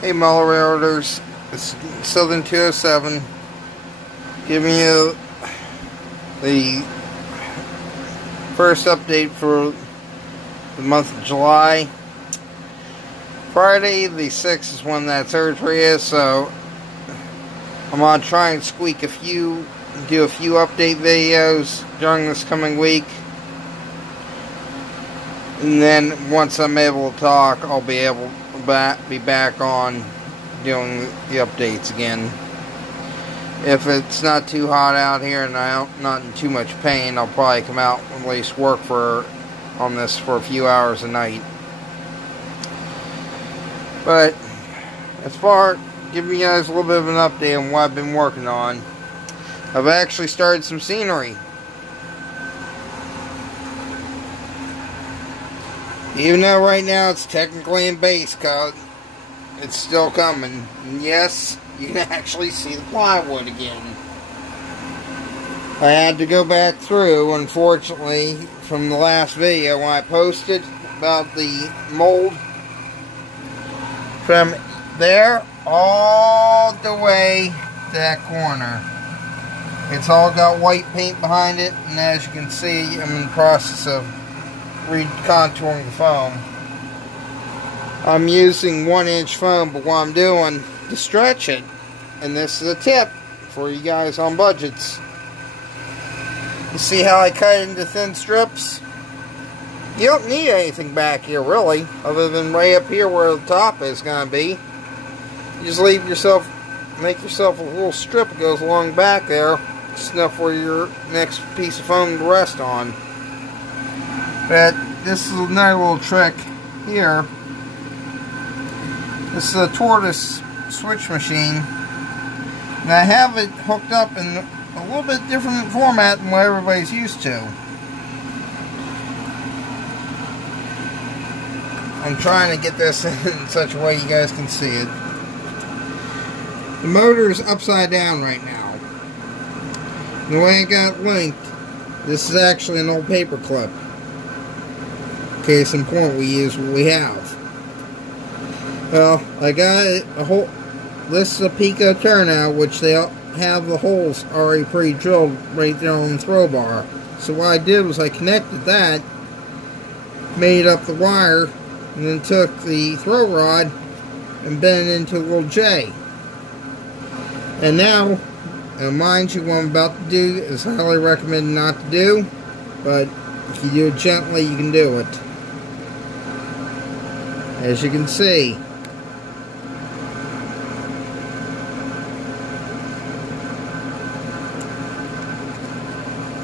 Hey Muller Railroaders, it's Southern 207 giving you the first update for the month of July. Friday the 6th is when that surgery is, so I'm going to try and do a few update videos during this coming week. And then once I'm able to talk, I'll be able to be back on doing the updates again. If it's not too hot out here and I'm not in too much pain, I'll probably come out and at least work on this for a few hours a night. But as far as giving you guys a little bit of an update on what I've been working on, I've actually started some scenery. Even though right now it's technically in base coat, it's still coming. And yes, you can actually see the plywood again. I had to go back through, unfortunately, from the last video when I posted about the mold. From there all the way to that corner. It's all got white paint behind it, and as you can see, I'm in the process of recontouring the foam. I'm using 1-inch foam, but what I'm doing to stretch it, and this is a tip for you guys on budgets. You see how I cut it into thin strips? You don't need anything back here really, other than right up here where the top is going to be. You just make yourself a little strip that goes along back there. It's enough for your next piece of foam to rest on. But this is another little trick here. This is a tortoise switch machine, and I have it hooked up in a little bit different format than what everybody's used to. I'm trying to get this in such a way you guys can see it. The motor is upside down right now. The way it got linked, this is actually an old paper clip. Case in point, we use what we have. Well, I got a hole. This is a Pico turnout, which they have the holes already pre-drilled right there on the throw bar. So what I did was I connected that, made up the wire, and then took the throw rod and bent it into a little J. And now, mind you, what I'm about to do is highly recommended not to do, but if you do it gently, you can do it. As you can see,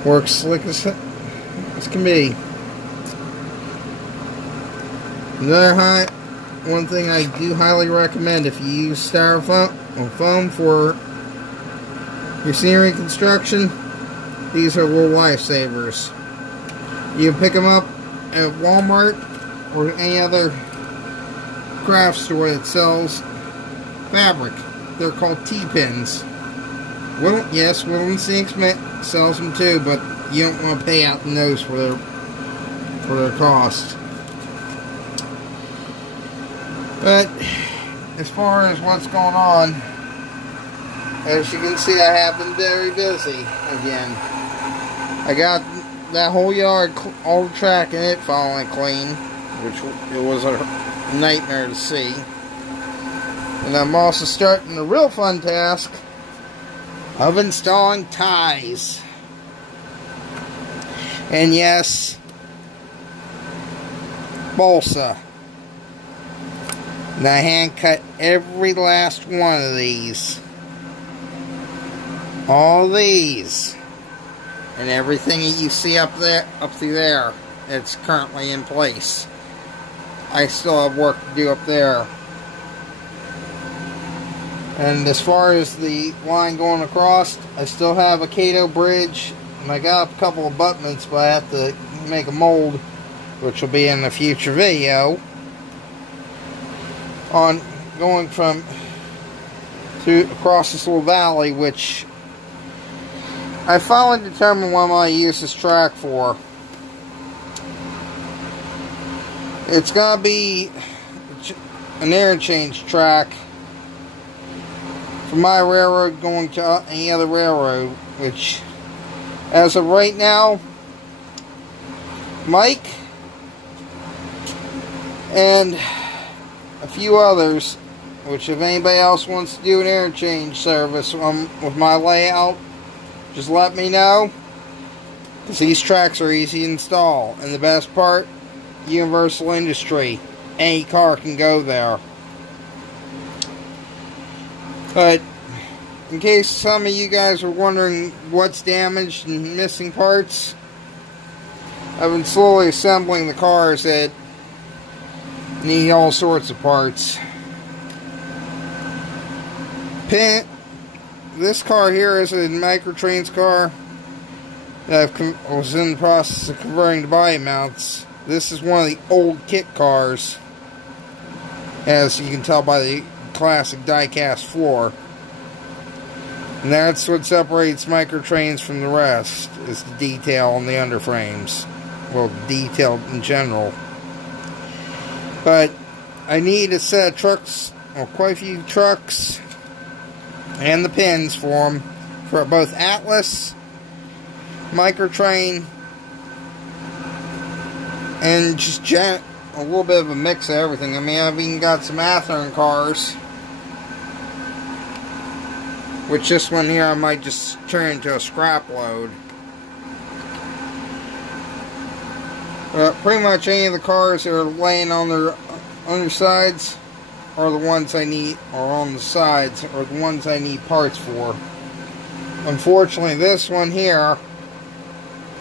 works slick as can be. One thing I do highly recommend, if you use styrofoam or foam for your scenery construction, these are little lifesavers. You can pick them up at Walmart or any other craft store that sells fabric. They're called T-pins. Yes, Whittle & Sinks sells them too, but you don't want to pay out the nose for their cost. But as far as what's going on, as you can see, I have been very busy again. I got that whole yard, all the track in it, finally clean, which it was a nightmare to see. And I'm also starting the real fun task of installing ties. And yes, balsa. And I hand cut every last one of these. All these. And everything that you see up through there, it's currently in place. I still have work to do up there. And as far as the line going across, I still have a Cato bridge, and I got a couple of abutments, but I have to make a mold, which will be in a future video, on going across this little valley, which I finally determined what I'm going to use this track for. It's going to be an interchange track from my railroad going to any other railroad, which as of right now, Mike and a few others, which if anybody else wants to do an interchange service with my layout, just let me know, because these tracks are easy to install. And the best part, universal industry. Any car can go there. But in case some of you guys are wondering what's damaged and missing parts, I've been slowly assembling the cars that need all sorts of parts. This car here is a Microtrains car that I was in the process of converting to body mounts. This is one of the old kit cars, as you can tell by the classic die-cast floor. And that's what separates Microtrains from the rest, is the detail on the underframes. Well, detail in general. But I need a set of trucks, or quite a few trucks, and the pins for them, for both Atlas, Microtrain, and just a little bit of a mix of everything. I mean, I've even got some Athearn cars, which this one here I might just turn into a scrap load. Pretty much any of the cars that are laying on their undersides are the ones I need, or on the sides, are the ones I need parts for. Unfortunately, this one here,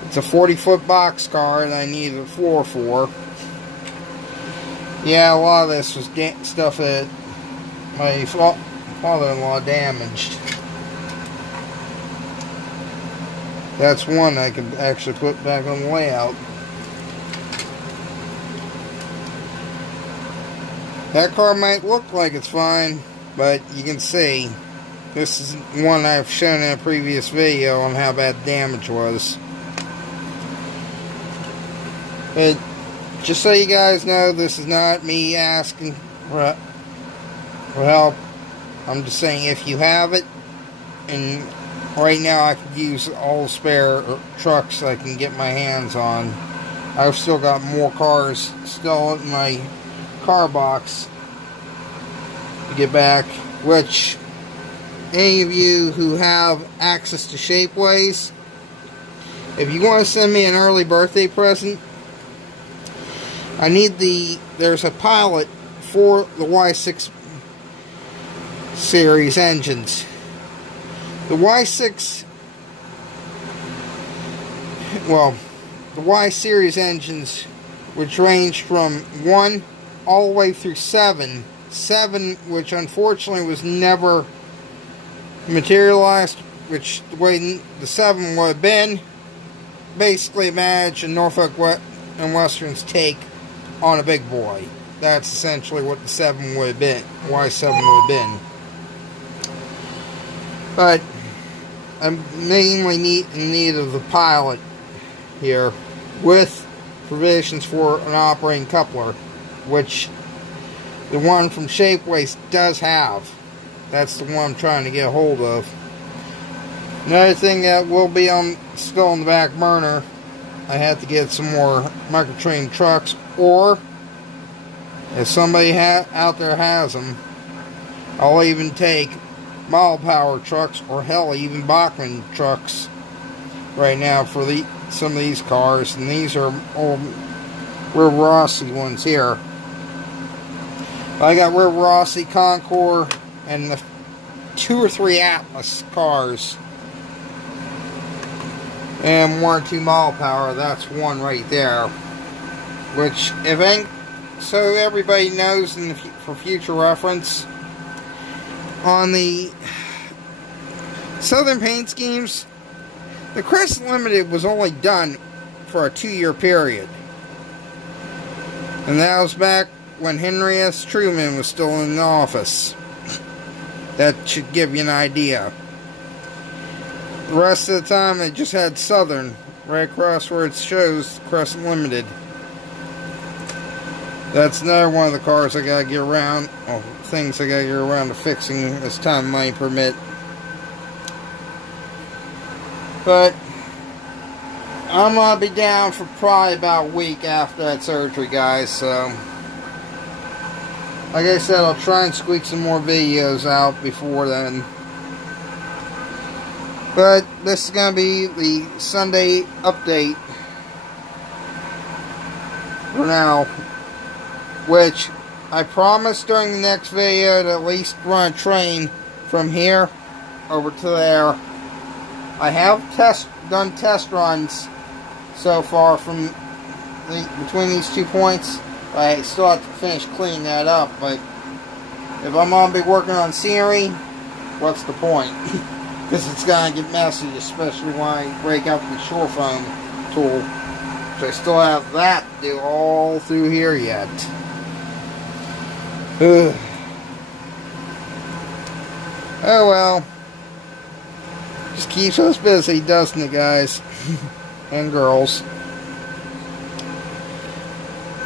it's a 40-foot box car and I need a floor for. Yeah, a lot of this was stuff that my father-in-law damaged. That's one I could actually put back on the layout. That car might look like it's fine, but you can see, this is one I've shown in a previous video on how bad the damage was. But just so you guys know, this is not me asking for help. I'm just saying if you have it, and right now I could use all the spare trucks I can get my hands on. I've still got more cars still in my car box to get back, which any of you who have access to Shapeways, if you want to send me an early birthday present, I need there's a pilot for the Y6 series engines. The Y6, well, the Y series engines, which range from 1 all the way through 7, which unfortunately was never materialized, which the way the 7 would have been, basically imagine Norfolk and Western's take on a big boy. That's essentially what the 7 would have been, Y7 would have been. But I'm mainly in need of the pilot here, with provisions for an operating coupler, which the one from Shapeways does have. That's the one I'm trying to get a hold of. Another thing that will be still on the back burner, I have to get some more Microtrain trucks, or if somebody out there has them, I'll even take Model Power trucks, or hell, even Bachmann trucks right now for some of these cars. And these are old Rear Rossi ones here. I got Rear Rossi, Concord, and the 2 or 3 Atlas cars, and 1 or 2 Model Power. That's one right there. Which, so everybody knows, for future reference, on the Southern paint schemes, the Crescent Limited was only done for a 2-year period. And that was back when Henry S. Truman was still in office. That should give you an idea. The rest of the time, it just had Southern right across where it shows Crescent Limited. That's another one of the cars I gotta get around, or things I gotta get around to fixing as time and money permit. But I'm gonna be down for probably about a week after that surgery, guys, so like I said, I'll try and squeak some more videos out before then. But this is gonna be the Sunday update for now, which I promise during the next video to at least run a train from here over to there. I have done test runs so far from between these 2 points. I still have to finish cleaning that up, but if I'm going to be working on scenery, what's the point? Because it's going to get messy, especially when I break out the shore foam tool. So I still have that to do all through here yet. Ugh. Oh well. Just keeps us busy, doesn't it, guys? And girls.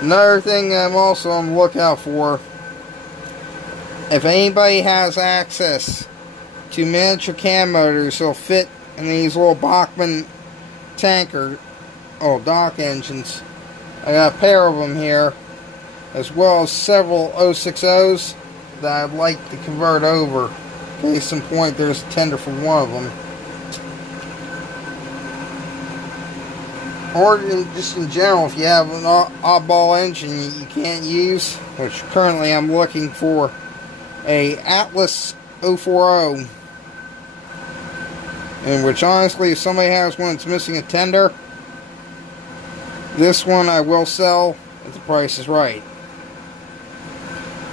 Another thing I'm also on the lookout for, if anybody has access to miniature cam motors that'll fit in these little Bachmann tanker, dock engines, I got a pair of them here, as well as several 060s that I'd like to convert over. Case in point, there's a tender for one of them. Or just in general, if you have an oddball engine you can't use, which currently I'm looking for a Atlas 040, in which honestly, if somebody has one that's missing a tender, this one I will sell if the price is right.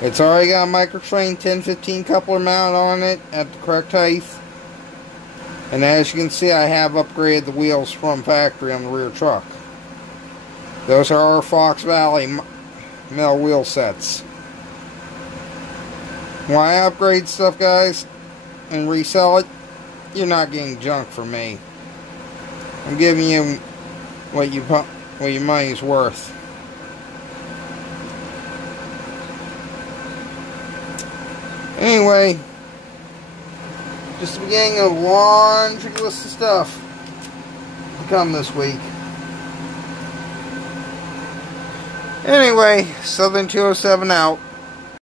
It's already got a Microtrain 1015 coupler mounted on it at the correct height. And as you can see, I have upgraded the wheels from factory on the rear truck. Those are our Fox Valley metal wheel sets. When I upgrade stuff, guys, and resell it, you're not getting junk from me. I'm giving you what your money's worth. Anyway, just the beginning of a laundry list of stuff to come this week. Anyway, Southern 207 out.